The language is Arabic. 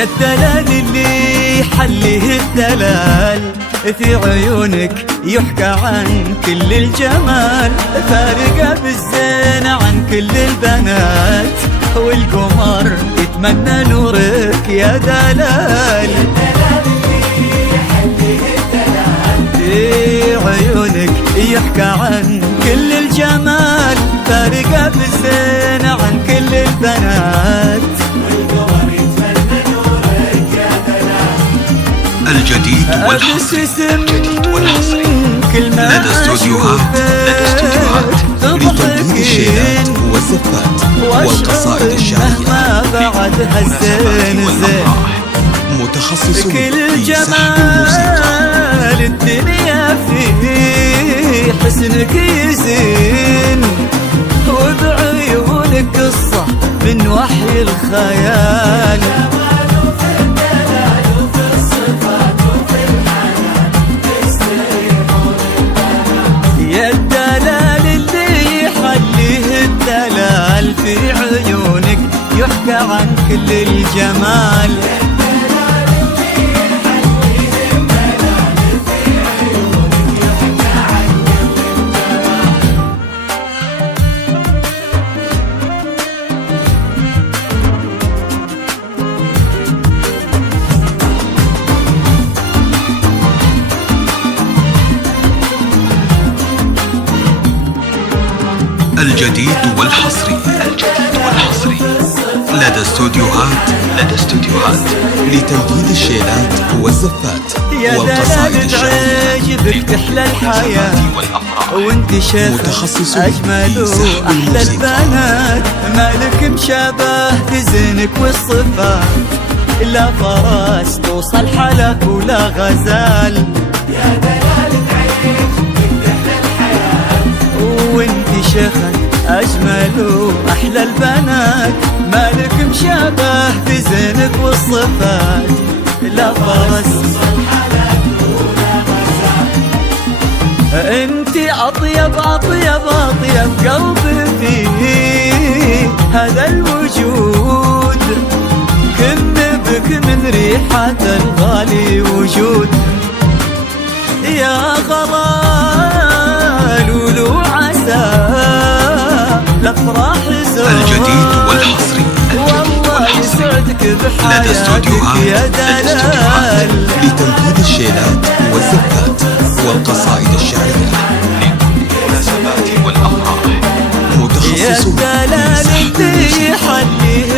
يا الدلال اللي حليه الدلال في عيونك يحكى عن كل الجمال، فارقة بالزين عن كل البنات، والقمر يتمنى نورك يا دلال. في عيونك يحكى عن كل الجمال، فارقة بالزين عن كل البنات، الجديد والحصري لدى استوديوهات لتنظيم الشيلات والزفات والقصائد الشعرية بعدها الزين زين، متخصصون كل في سحب الموسيقى. جمال الدنيا في حسنك يزين، وبعيونك قصة من وحي الخيال، يا الدلال اللي يحليه الدلال في عيونك يحكى عن كل الجمال. الجديد والحصري لدى استوديوهات لتنفيذ الشيلات والزفات والقصائد الشعرية. عجبك تحلى الحياة وانت شيخ أجمل وأحلى البنات، مالك مشابه في زينك والصفات، لا فرس توصل حلك ولا غزال، يا دلال تعيش تحلى الحياة وانت شيخ أجمل وأحلى البنات، مالك مشابه في زينك والصفات، لا فرس انت أطيب قلبي في هذا الوجود، كن بك من ريحة الغالي وجود، يا غلال ولو عسى الافراح زود. الجديد والحصري والله يسعدك لدى بحياتك استوديوهات يا دلال، لتنفيذ الشيلات والزفات والقصائد الشعرية للمناسبات والأفراح، يا متخصصون الدلال في سحب اللي الموسيقى. يحليه